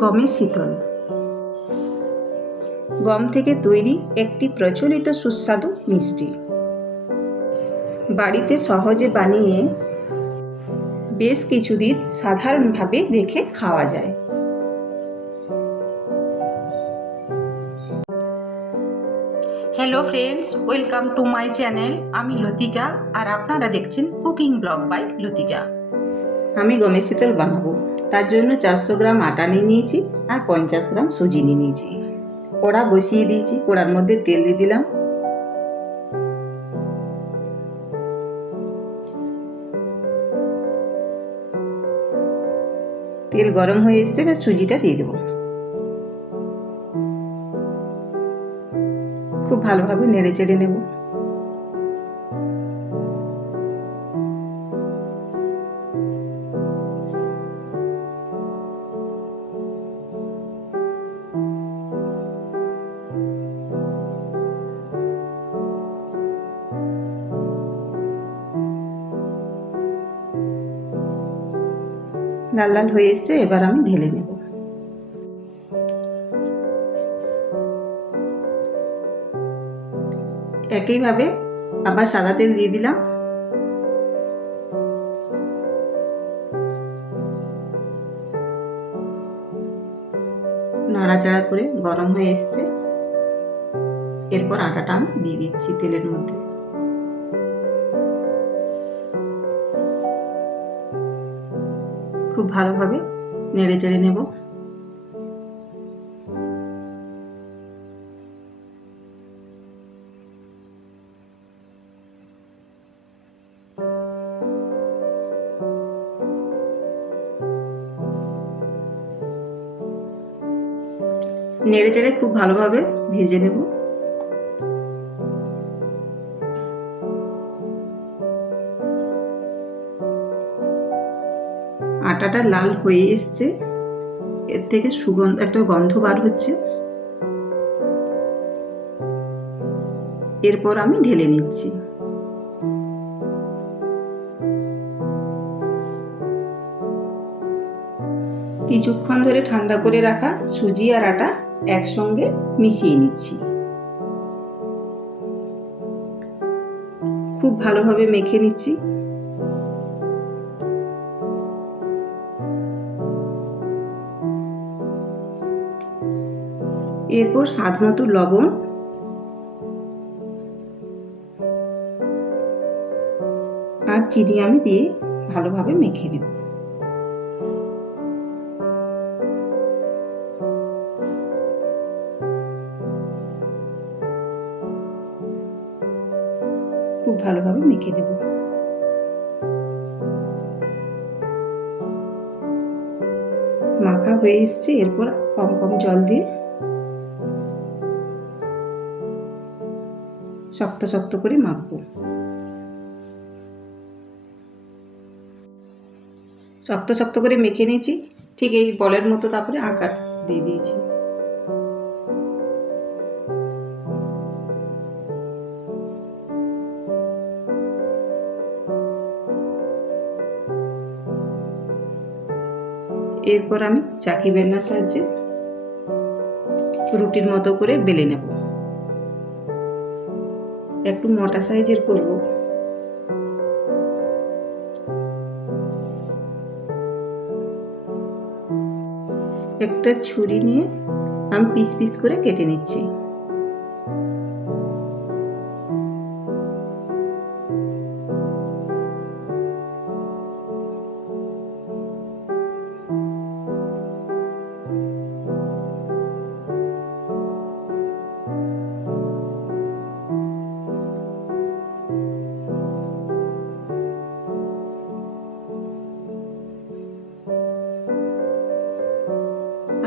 গমের শীতল। গম থেকে তৈরি একটি প্রচলিত সুস্বাদু মিষ্টি। বাড়িতে সহজে বানিয়ে বেশ কিছুদিন সাধারণভাবে রেখে খাওয়া যায়। Hello friends, welcome to my channel. আমি লতিকা আর আপনারা দেখছেন কুকিং ব্লগ বাই লতিকা। আমি গমের শীতল বানাবো, তার জন্য 400 গ্রাম আটা নিয়ে নিয়েছি আর 50 গ্রাম সুজি নিয়ে নিয়েছি। কড়া বসিয়ে দিয়েছি, কড়ার মধ্যে তেল দিয়ে দিলাম। তেল গরম হয়ে এসছে, এবার সুজিটা দিয়ে দেবো। খুব ভালোভাবে নেড়ে চেড়ে নেব। লাল লাল হয়ে এসছে, এবার আমি ঢেলে নেব। একইভাবে আবার সাদা তেল দিয়ে দিলাম। নাড়াচাড়া করে গরম হয়ে এসছে, এরপর আটাটা আমি দিয়ে দিচ্ছি তেলের মধ্যে। খুব ভালোভাবে নেড়ে চেড়ে নেব। নেড়ে চেড়ে খুব ভালোভাবে ভেজে নেব। আটাটা লাল হয়ে এসছে, এর থেকে সুগন্ধ একটা গন্ধ বার হচ্ছে। এরপর আমি ঢেলে নিচ্ছি। কিছুক্ষণ ধরে ঠান্ডা করে রাখা সুজি আর আটা একসঙ্গে মিশিয়ে নিচ্ছি। খুব ভালোভাবে মেখে নিচ্ছি। এরপর স্বাদ মতো লবণ আর চিনি আমি দিয়ে ভালোভাবে মেখে নেব। খুব ভালোভাবে মেখে নেব। মাখা হয়ে এসছে, এরপর কম কম জল দিয়ে শক্ত শক্ত করে মাখবো। শক্ত শক্ত করে মেখে নিয়েছি, ঠিক এই বলের মতো, তারপরে আকার দিয়ে দিয়েছি। এরপর আমি চাকি বেলনার সাহায্যে রুটির মতো করে বেলে নেব। একটু মোটা সাইজের করব। একটা ছুরি নিয়ে আমি পিস পিস করে কেটে নিচ্ছি।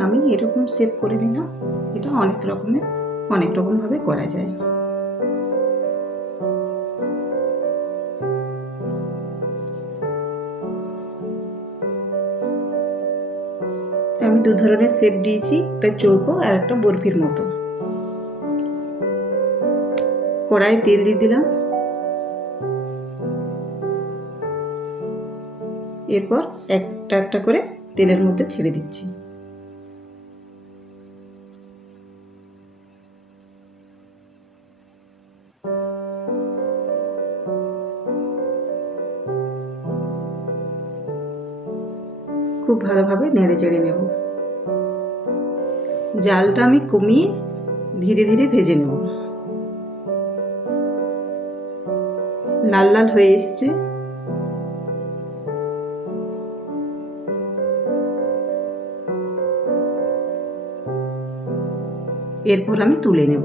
আমি এরকম শেপ করে নিলাম। এটা অনেক রকমভাবে করা যায়। আমি দু ধরনের শেপ দিয়েছি, একটা চৌকো আর একটা বরফির মতো। কড়াইয়ে তেল দিয়ে দিলাম। এরপর একটা একটা করে তেলের মধ্যে ছেড়ে দিচ্ছি। খুব ভালোভাবে নেড়ে চেড়ে নেব। জালটা আমি কমিয়ে ধীরে ধীরে ভেজে নেব। লাল লাল হয়ে এসছে। এরপর আমি তুলে নেব।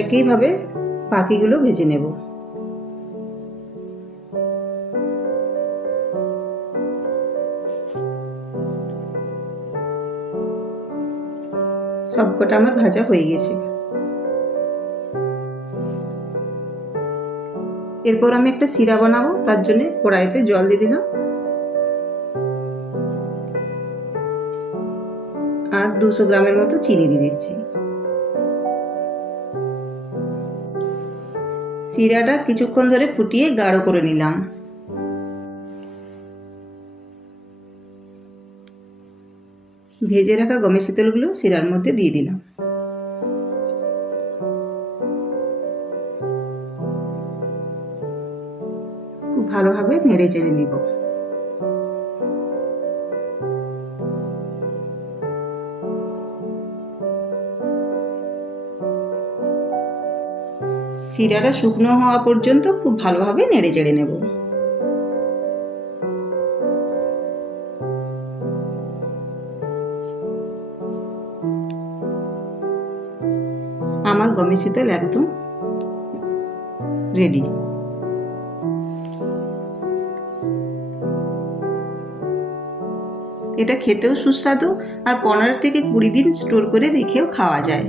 একইভাবে বাকিগুলো ভেজে নেব। সবকটা আমার ভাজা হয়ে গেছে। এরপর আমি একটা শিরা বানাবো, তার জন্য কড়াইতে জল দিয়ে দিলাম আর 200 গ্রামের মতো চিনি দিয়ে দিচ্ছি। শিরাটা কিছুক্ষণ ধরে ফুটিয়ে গাঢ় করে নিলাম। ভেজে রাখা গমের শীতলগুলো শিরার মধ্যে দিয়ে দিলাম। খুব ভালোভাবে নেড়ে চেড়ে নিব। শিরাটা শুকনো হওয়া পর্যন্ত খুব ভালোভাবে নেড়ে চেড়ে নেব। আমার গমের শীতল একদম রেডি। এটা খেতেও সুস্বাদু আর 15 থেকে 20 দিন স্টোর করে রেখেও খাওয়া যায়।